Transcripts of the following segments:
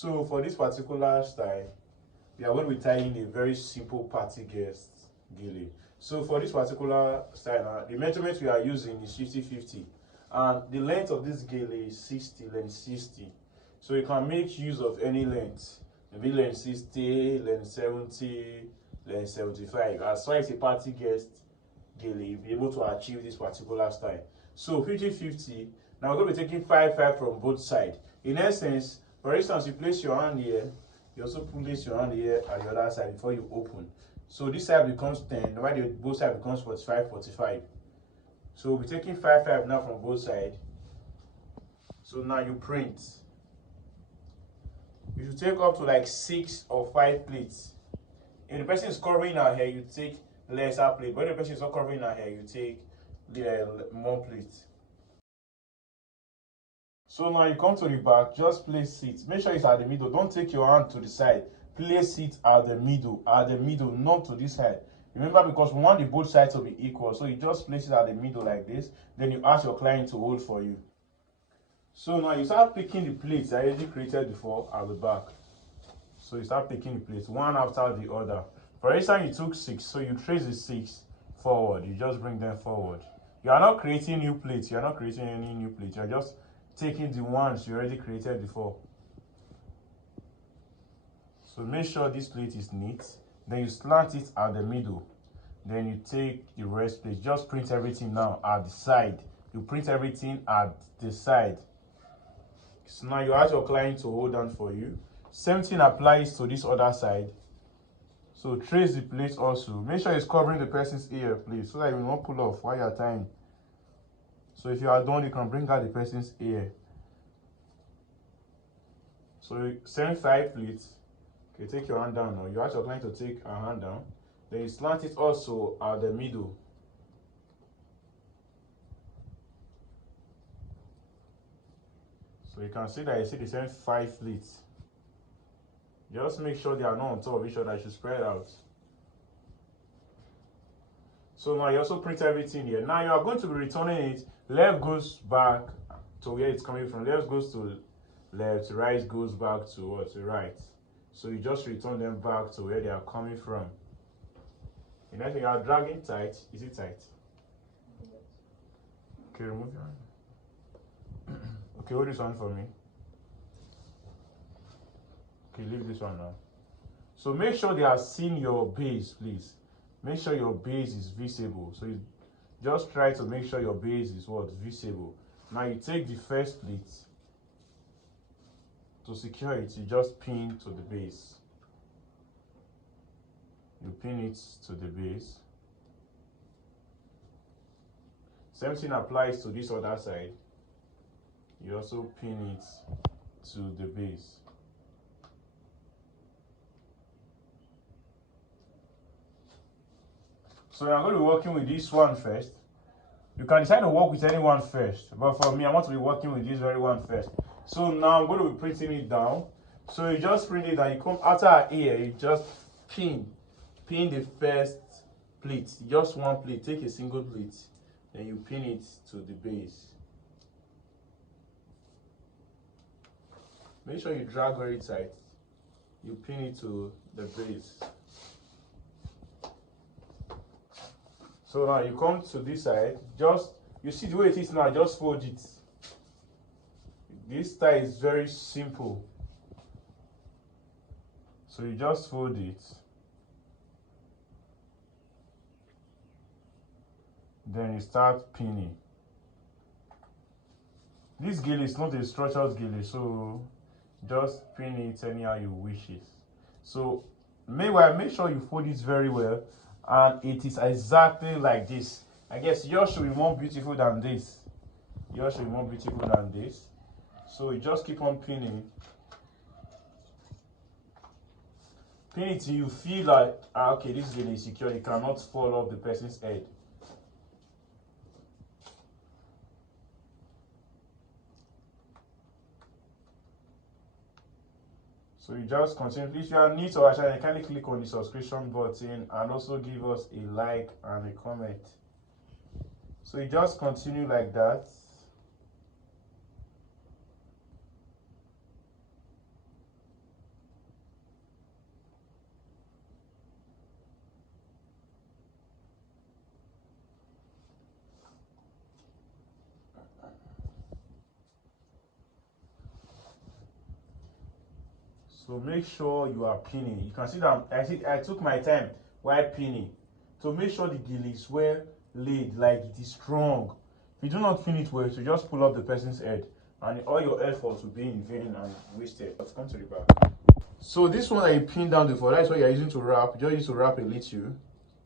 So for this particular style, we are going to be tying a very simple party guest gele. So for this particular style, the measurement we are using is 50-50, and the length of this gele is 60, length 60. So you can make use of any length, maybe length 60, length 70, length 75. As far as a party guest gele, you'll be able to achieve this particular style. So 50-50. Now we're going to be taking 5-5 from both sides. In essence, for instance, you place your hand here, you also place your hand here at the other side before you open. So this side becomes 10, while the both side becomes 45-45. So we'll be taking 5-5 now from both sides. So now you print. You should take up to like 6 or 5 plates. If the person is covering her hair, you take lesser plate. But if the person is not covering her hair, you take more plates. So now you come to the back, just place it. Make sure it's at the middle. Don't take your hand to the side. Place it at the middle, not to this side. Remember, because we want the both sides to be equal. So you just place it at the middle like this. Then you ask your client to hold for you. So now you start picking the plates I already created before at the back. So you start picking the plates one after the other. For instance, you took 6, so you trace the 6 forward. You just bring them forward. You are not creating new plates. You are not creating any new plates. You are just taking the ones you already created before. So make sure this plate is neat. Then you slant it at the middle. Then you take the rest plate. Just print everything now at the side. You print everything at the side. So now you ask your client to hold on for you. Same thing applies to this other side. So trace the plate also. Make sure it's covering the person's ear, please, so that you will not pull off while you're tying. So if you are done, you can bring out the person's ear. So same 5 plates. Okay, take your hand down now. You ask your client to take her hand down. Then you slant it also at the middle. So you can see that you see the same 5 plates. Just make sure they are not on top of each other. You should spread out. So now you also print everything here. Now you are going to be returning it. Left goes back to where it's coming from. Left goes to left. Right goes back to what? To right. So you just return them back to where they are coming from. And then you are dragging tight. Is it tight? Okay, remove your hand. Okay, hold this one for me. Okay, leave this one now. So make sure they are seeing your base, please. Make sure your base is visible. So you just try to make sure your base is what? Visible. Now you take the first plate. To secure it, you just pin to the base. You pin it to the base. Same thing applies to this other side. You also pin it to the base. So I'm going to be working with this one first. You can decide to work with anyone first, but for me, I want to be working with this very one first. So now I'm going to be printing it down. So you just print it and you come after here, you just pin the first plate, just one plate. Take a single plate, then you pin it to the base. Make sure you drag very tight. You pin it to the base. So now you come to this side, you see the way it is now, just fold it. This style is very simple. So you just fold it. Then you start pinning. This gele is not a structured gele, so just pin it anyhow you wish it. So meanwhile, make sure you fold it very well, and it is exactly like this. I guess yours should be more beautiful than this. Yours should be more beautiful than this. So you just keep on pinning. Pin it till you feel like, okay, this is really secure. It cannot fall off the person's head. So you just continue. If you are new to our channel, kindly click on the subscription button and also give us a like and a comment. So you just continue like that. So make sure you are pinning. You can see that I took my time while pinning to make sure the gele is well laid, like it is strong. If you do not pin it well, you just pull up the person's head, and all your efforts will be in vain and wasted. Let's come to the back. So this one that you pinned down before, that's what you're using to wrap. Just use to wrap a little.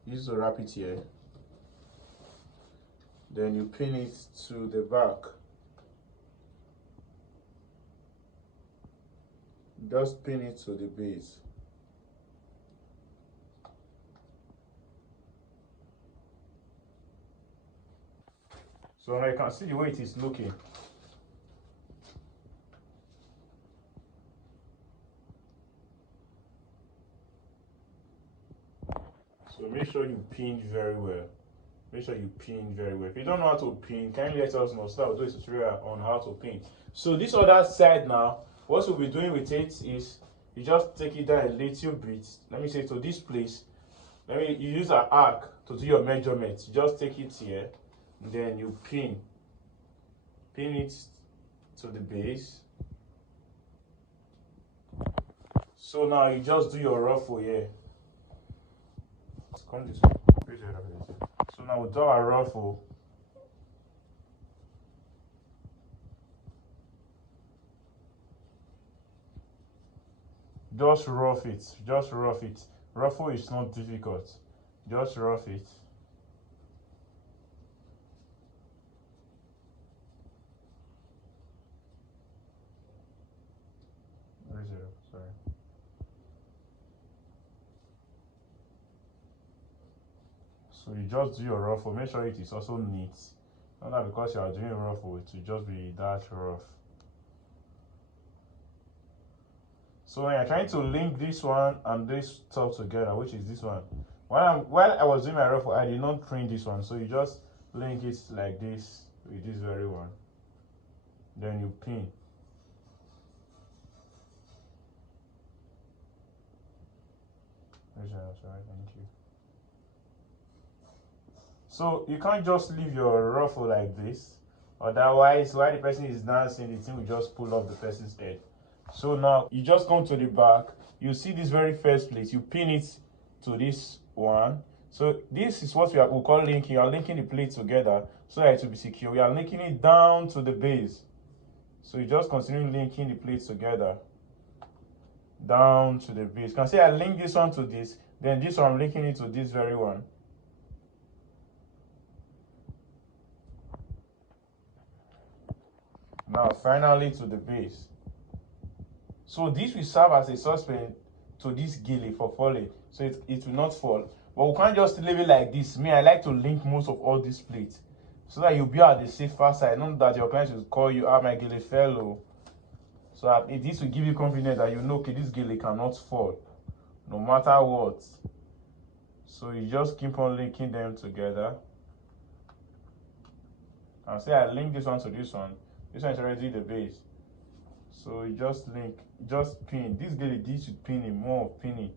Use to wrap it here. Then you pin it to the back. Just pin it to the base. So now you can see the way it is looking. So make sure you pin very well. Make sure you pin very well. If you don't know how to pin, kindly let us know so that we'll do a tutorial on how to pin. So this other side now, what we'll be doing with it is you just take it down a little bit. Let me say to this place. You use an arc to do your measurements. You just take it here, then you pin it to the base. So now you just do your ruffle here. Come this way. So now we'll do our ruffle. Just rough it. Just rough it. Ruffle is not difficult. Just rough it. Sorry. So you just do your ruffle. Make sure it is also neat. Not that because you are doing ruffle, it will just be that rough. So when you're trying to link this one and this top together, which is this one, while I was doing my ruffle, I did not print this one. So you just link it like this with this very one. Then you pin. Sorry, thank you. So you can't just leave your ruffle like this. Otherwise, while the person is dancing, the thing will just pull off the person's head. So now you just come to the back. You see this very first place. You pin it to this one. So this is what we'll call linking. You are linking the plates together so that it will be secure. We are linking it down to the base. So you just continue linking the plates together down to the base. You can see I link this one to this, then this one I'm linking it to this very one. Now finally to the base. So this will serve as a suspend to this gele for falling, so it will not fall. But we can't just leave it like this. Me, I like to link most of all these plates so that you'll be at the safer side. Not that your client will call you, my gele fell. Oh. So that this will give you confidence that you know, okay, this gele cannot fall no matter what. So you just keep on linking them together. And say I link this one to this one. This one is already the base. So you just link, just pin. This gele deals with pinning, more of pinning.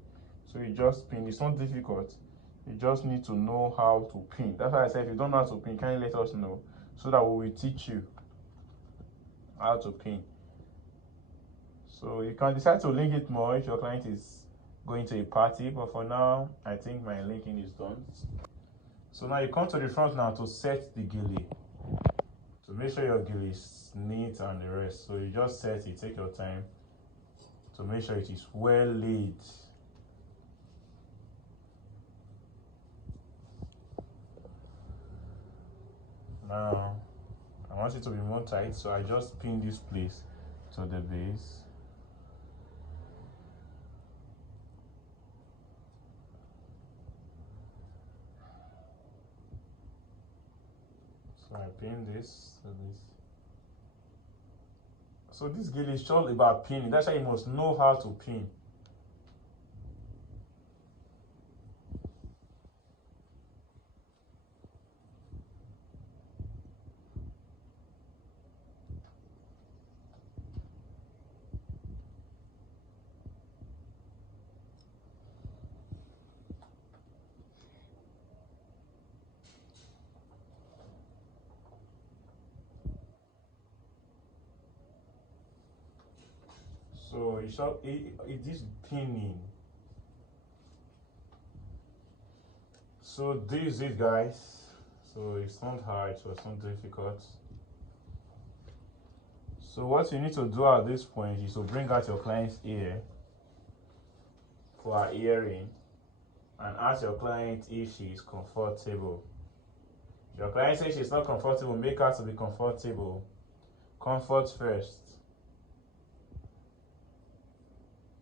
So you just pin. It's not difficult. You just need to know how to pin. That's why I said if you don't know how to pin, can you let us know so that we will teach you how to pin. So you can decide to link it more if your client is going to a party, but for now, I think my linking is done. So now you come to the front now to set the gele. So make sure your gele is neat and the rest. So you just set it, take your time to make sure it is well laid. Now, I want it to be more tight, so I just pin this place to the base. So I pin this to this. So this gele is all about pinning. That's why you must know how to pin. So it is thinning. So this is it, guys. So it's not hard, so it's not difficult. So what you need to do at this point is to bring out your client's ear for her hearing and ask your client if she is comfortable. If your client says she's not comfortable, make her to be comfortable. Comfort first.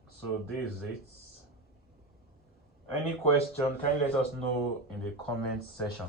So this is it. Any question, can you let us know in the comment section?